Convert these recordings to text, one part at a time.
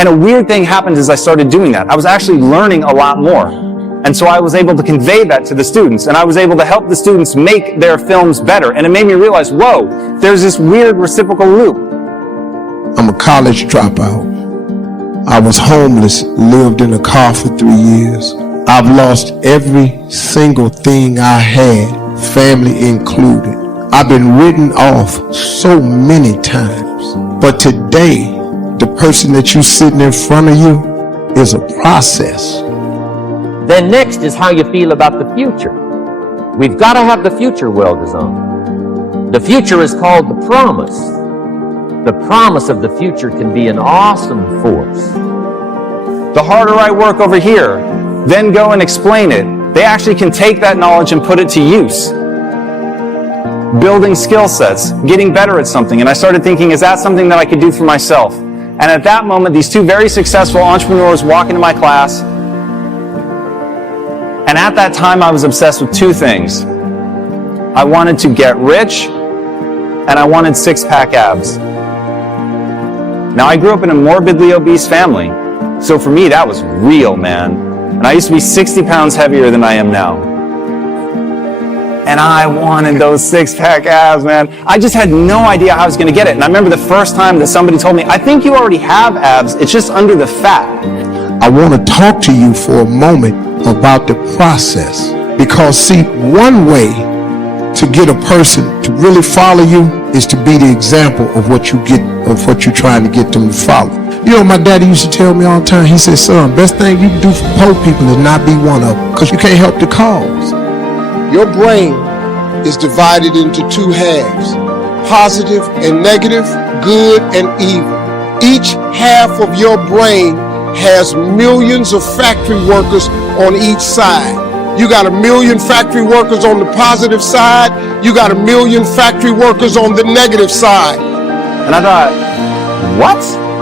And a weird thing happened as I started doing that. I was actually learning a lot more. And so I was able to convey that to the students, and I was able to help the students make their films better. And it made me realize, whoa, there's this weird reciprocal loop. I'm a college dropout. I was homeless, lived in a car for 3 years. I've lost every single thing I had, family included. I've been written off so many times. But today, the person that you're sitting in front of you is a process. Then next is how you feel about the future. We've got to have the future well designed. The future is called the promise. The promise of the future can be an awesome force. The harder I work over here, then go and explain it, they actually can take that knowledge and put it to use. Building skill sets, getting better at something. And I started thinking, is that something that I could do for myself? And at that moment, these two very successful entrepreneurs walk into my class. And at that time, I was obsessed with two things. I wanted to get rich, and I wanted six-pack abs. Now, I grew up in a morbidly obese family, so for me, that was real, man. And I used to be 60 pounds heavier than I am now. And I wanted those six-pack abs, man. I just had no idea how I was going to get it. And I remember the first time that somebody told me, I think you already have abs, it's just under the fat. I want to talk to you for a moment about the process. Because see, one way to get a person to really follow you is to be the example of what you're trying to get them to follow. You know, my daddy used to tell me all the time, he said, son, best thing you can do for poor people is not be one of them, because you can't help the cause. Your brain is divided into two halves, positive and negative, good and evil. Each half of your brain has millions of factory workers on each side. You got 1 million factory workers on the positive side. You got 1 million factory workers on the negative side. And I thought, what?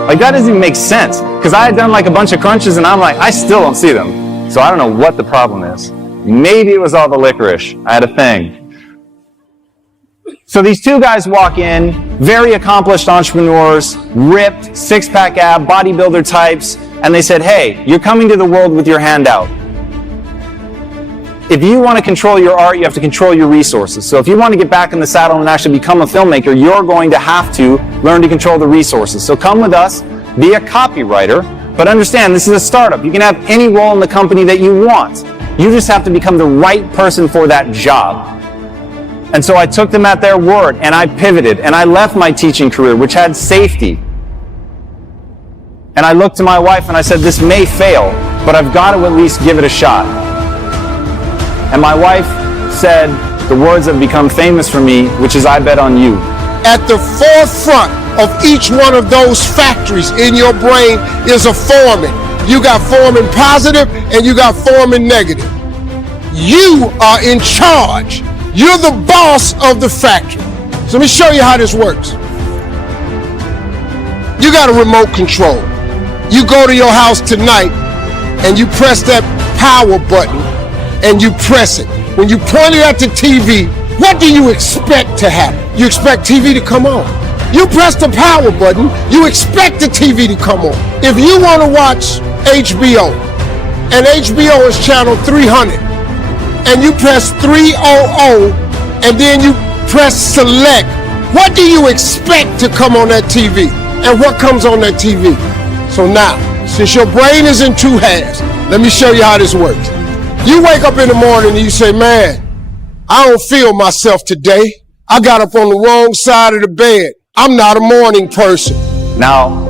Like, that doesn't even make sense. Because I had done like a bunch of crunches and I'm like, I still don't see them. So I don't know what the problem is. Maybe it was all the licorice. I had a thing. So these two guys walk in, very accomplished entrepreneurs, ripped, six-pack ab, bodybuilder types, and they said, hey, you're coming to the world with your hand out. If you want to control your art, you have to control your resources. So if you want to get back in the saddle and actually become a filmmaker, you're going to have to learn to control the resources. So come with us, be a copywriter, but understand this is a startup. You can have any role in the company that you want. You just have to become the right person for that job. And so I took them at their word, and I pivoted, and I left my teaching career, which had safety. And I looked to my wife and I said, this may fail, but I've got to at least give it a shot. And my wife said the words that have become famous for me, which is, I bet on you. At the forefront of each one of those factories in your brain is a foreman. You got foreman positive and you got foreman negative. You are in charge. You're the boss of the factory. So let me show you how this works. You got a remote control. You go to your house tonight and you press that power button and you press it. When you point it at the TV, what do you expect to happen? You expect TV to come on. You press the power button, you expect the TV to come on. If you want to watch HBO, and HBO is channel 300, and you press 300, and then you press select, what do you expect to come on that TV? And what comes on that TV? So now, since your brain is in two halves, let me show you how this works. You wake up in the morning and you say, man, I don't feel myself today. I got up on the wrong side of the bed. I'm not a morning person. Now,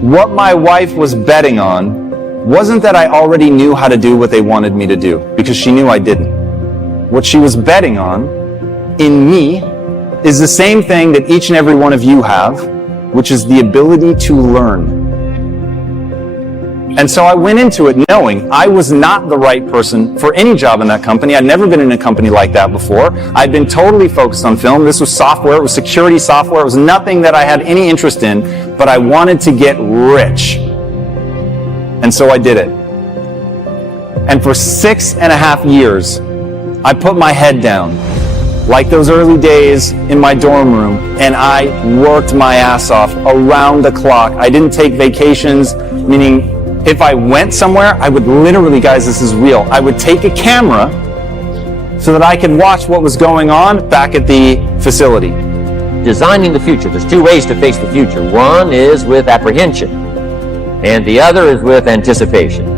what my wife was betting on wasn't that I already knew how to do what they wanted me to do, because she knew I didn't. What she was betting on in me is the same thing that each and every one of you have, which is the ability to learn. And so I went into it knowing I was not the right person for any job in that company. I'd never been in a company like that before. I'd been totally focused on film. This was software. It was security software. It was nothing that I had any interest in, but I wanted to get rich. And so I did it. And for 6.5 years, I put my head down. like those early days in my dorm room, and I worked my ass off around the clock. I didn't take vacations, meaning if I went somewhere, I would literally, guys, this is real, I would take a camera so that I could watch what was going on back at the facility. Designing the future. There's two ways to face the future. One is with apprehension, and the other is with anticipation.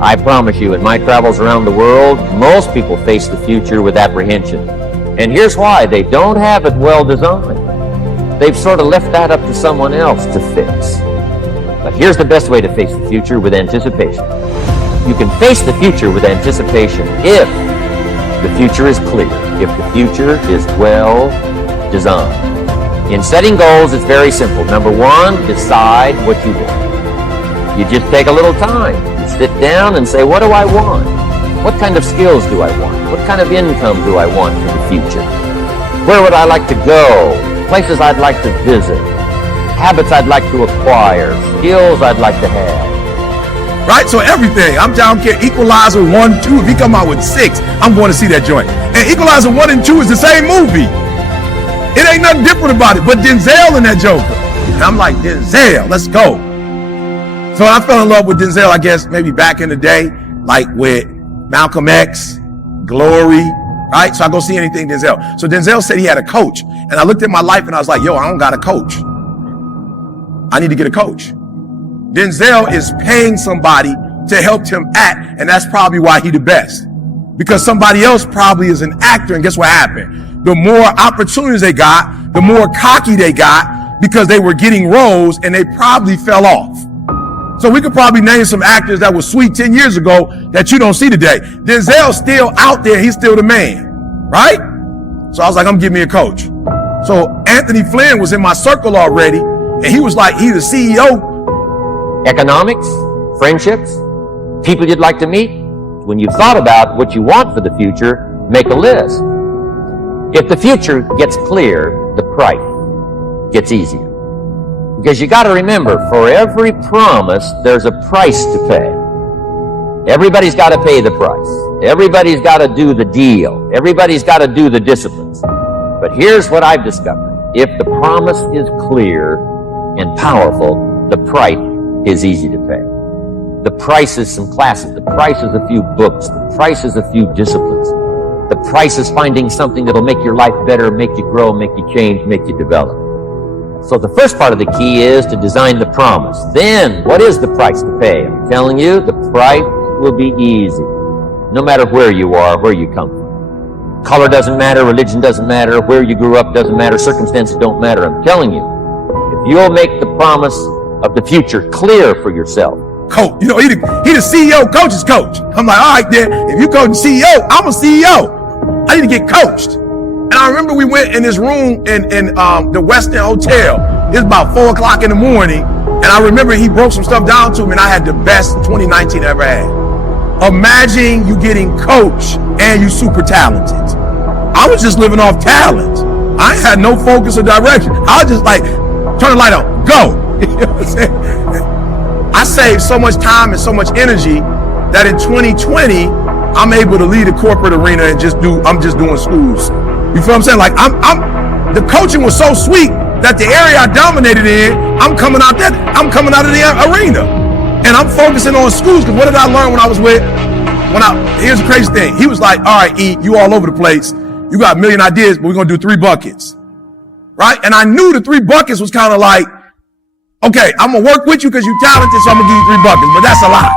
I promise you, in my travels around the world, most people face the future with apprehension. And here's why. They don't have it well designed. They've sort of left that up to someone else to fix. But here's the best way to face the future, with anticipation. You can face the future with anticipation if the future is clear, if the future is well designed. In setting goals, it's very simple. Number one, decide what you want. You just take a little time. You sit down and say, what do I want? What kind of skills do I want? What kind of income do I want for the future? Where would I like to go? Places I'd like to visit? Habits I'd like to acquire? Skills I'd like to have? Right? So everything. I'm down here. Equalizer 1, 2. If he come out with 6, I'm going to see that joint. And Equalizer 1 and 2 is the same movie. It ain't nothing different about it. But Denzel in that Joker. And I'm like, Denzel, let's go. So I fell in love with Denzel, I guess, maybe back in the day, like with Malcolm X, Glory, right? So I go see anything Denzel. So Denzel said he had a coach. And I looked at my life and I was like, yo, I don't got a coach. I need to get a coach. Denzel is paying somebody to help him act, and that's probably why he the best. Because somebody else probably is an actor, and guess what happened? The more opportunities they got, the more cocky they got, because they were getting roles and they probably fell off. So we could probably name some actors that were sweet 10 years ago that you don't see today. Denzel's still out there, he's still the man, right? So I was like, I'm giving me a coach. So Anthony Flynn was in my circle already, and he was like, he's the CEO. Economics, friendships, people you'd like to meet. When you've thought about what you want for the future, make a list. If the future gets clear, the price gets easier. Because you got to remember, for every promise, there's a price to pay. Everybody's got to pay the price. Everybody's got to do the deal. Everybody's got to do the disciplines. But here's what I've discovered. If the promise is clear and powerful, the price is easy to pay. The price is some classes. The price is a few books. The price is a few disciplines. The price is finding something that'll make your life better, make you grow, make you change, make you develop. So the first part of the key is to design the promise. Then, what is the price to pay? I'm telling you, the price will be easy. No matter where you are, where you come from. Color doesn't matter, religion doesn't matter, where you grew up doesn't matter, circumstances don't matter. I'm telling you, if you'll make the promise of the future clear for yourself. Coach, you know, he the CEO, coach's coach. I'm like, all right, then, if you coach CEO, I'm a CEO. I need to get coached. And I remember we went in this room in the Westin Hotel. It was about 4 o'clock in the morning. And I remember he broke some stuff down to me, and I had the best 2019 I ever had. Imagine you getting coached and you super talented. I was just living off talent. I had no focus or direction. I was just like, turn the light on, go. You know what I'm saying? I saved so much time and so much energy that in 2020, I'm able to lead the corporate arena and I'm just doing schools. You feel what I'm saying? Like the coaching was so sweet that the area I dominated in, I'm coming out of the arena. And I'm focusing on schools, because what did I learn when I was here's the crazy thing. He was like, all right, E, you all over the place. You got a million ideas, but we're going to do 3 buckets. Right? And I knew the 3 buckets was kind of like, okay, I'm going to work with you because you're talented, so I'm going to give you 3 buckets, but that's a lot.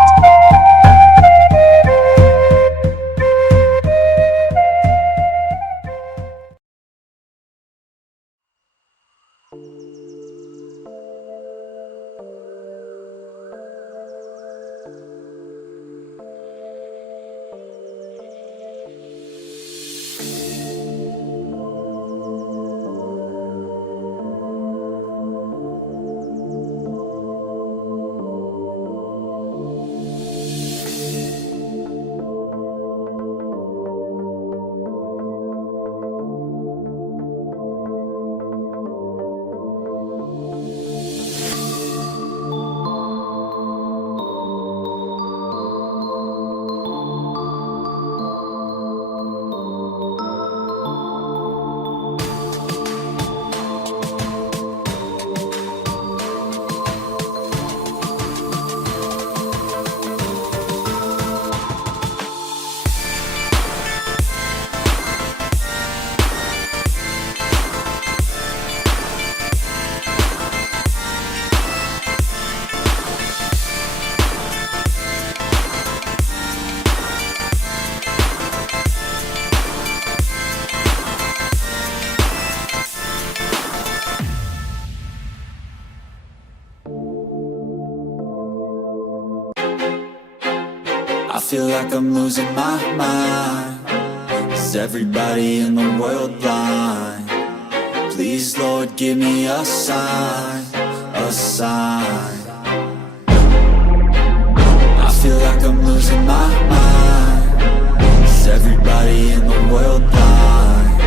feel like I'm losing my mind. Is everybody in the world blind? Please, Lord, give me a sign, a sign. I feel like I'm losing my mind. Is everybody in the world blind?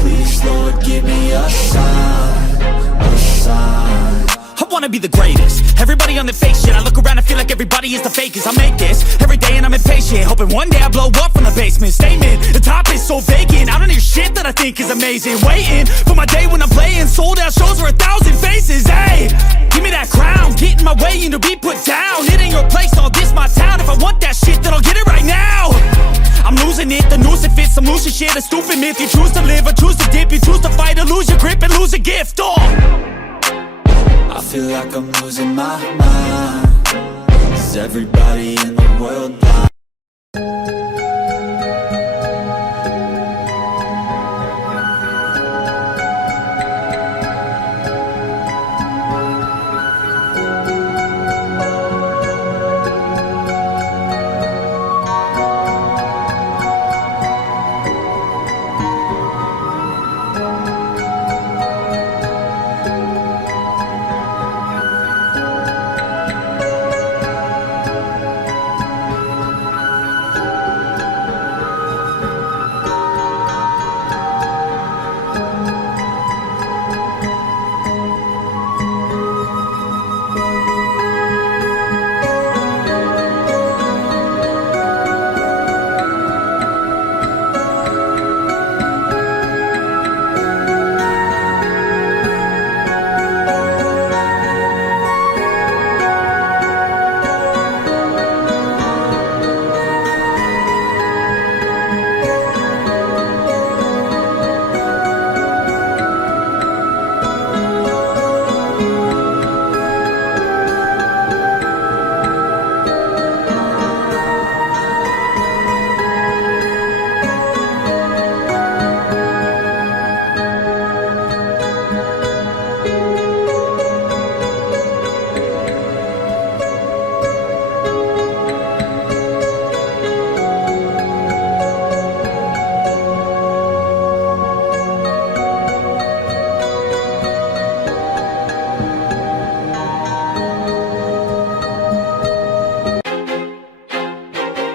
Please, Lord, give me a sign, a sign. I wanna be the greatest. Everybody on the fake shit. I look around and feel like everybody is the fakest. I make this every day and I'm impatient, hoping one day I blow up from the basement. Statement, the top is so vacant. I don't hear shit that I think is amazing. Waiting for my day when I'm playing sold out shows for 1,000 faces. Hey, give me that crown, get in my way and to be put down. It ain't your place, all this my town. If I want that shit, then I'll get it right now. I'm losing it, the noose it fits. I'm losing shit, a stupid myth. You choose to live or choose to dip. You choose to fight or lose your grip and lose a gift. Oh, I feel like I'm losing my mind. Is everybody in the world blind?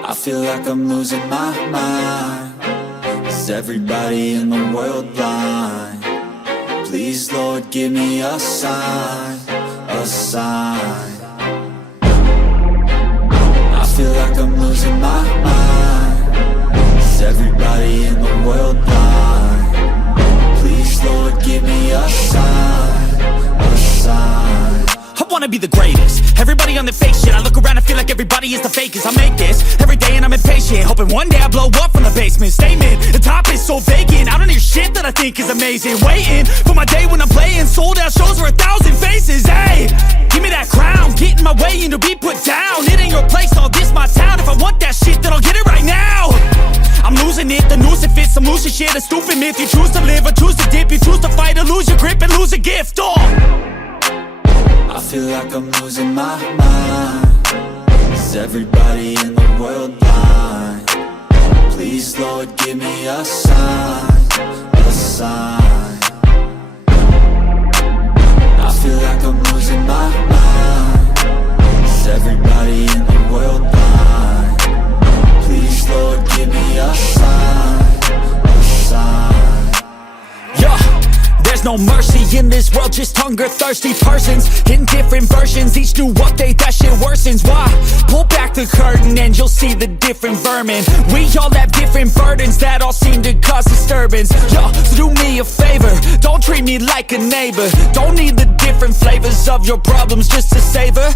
I feel like I'm losing my mind. Is everybody in the world blind? Please, Lord, give me a sign, a sign. I feel like I'm losing my mind. Is everybody in the world blind? Please, Lord, give me a sign, a sign. I wanna be the greatest. Everybody on the fake shit. I look around and feel like everybody is the fakest. I make this every day and I'm impatient, hoping one day I blow up from the basement. Statement, the top is so vacant. I don't hear shit that I think is amazing. Waiting for my day when I'm playing sold out shows for 1,000 faces. Hey, give me that crown, get in my way and to be put down. It ain't your place, all this my town. If I want that shit, then I'll get it right now. I'm losing it, the noose it fits. I'm losing shit, a stupid myth. You choose to live or choose to dip. You choose to fight or lose your grip and lose a gift. Oh, I feel like I'm losing my mind. Is everybody in the world blind? Please, Lord, give me a sign, a sign. I feel like I'm losing my mind. Is everybody in the world blind? Please, Lord, give me a sign, a sign. yeah. There's no mercy in this world, just hunger-thirsty persons in different versions. Each new update, that shit worsens. Why? Pull back the curtain and you'll see the different vermin. We all have different burdens that all seem to cause disturbance. Yo, so do me a favor, don't treat me like a neighbor. Don't need the different flavors of your problems just to savor.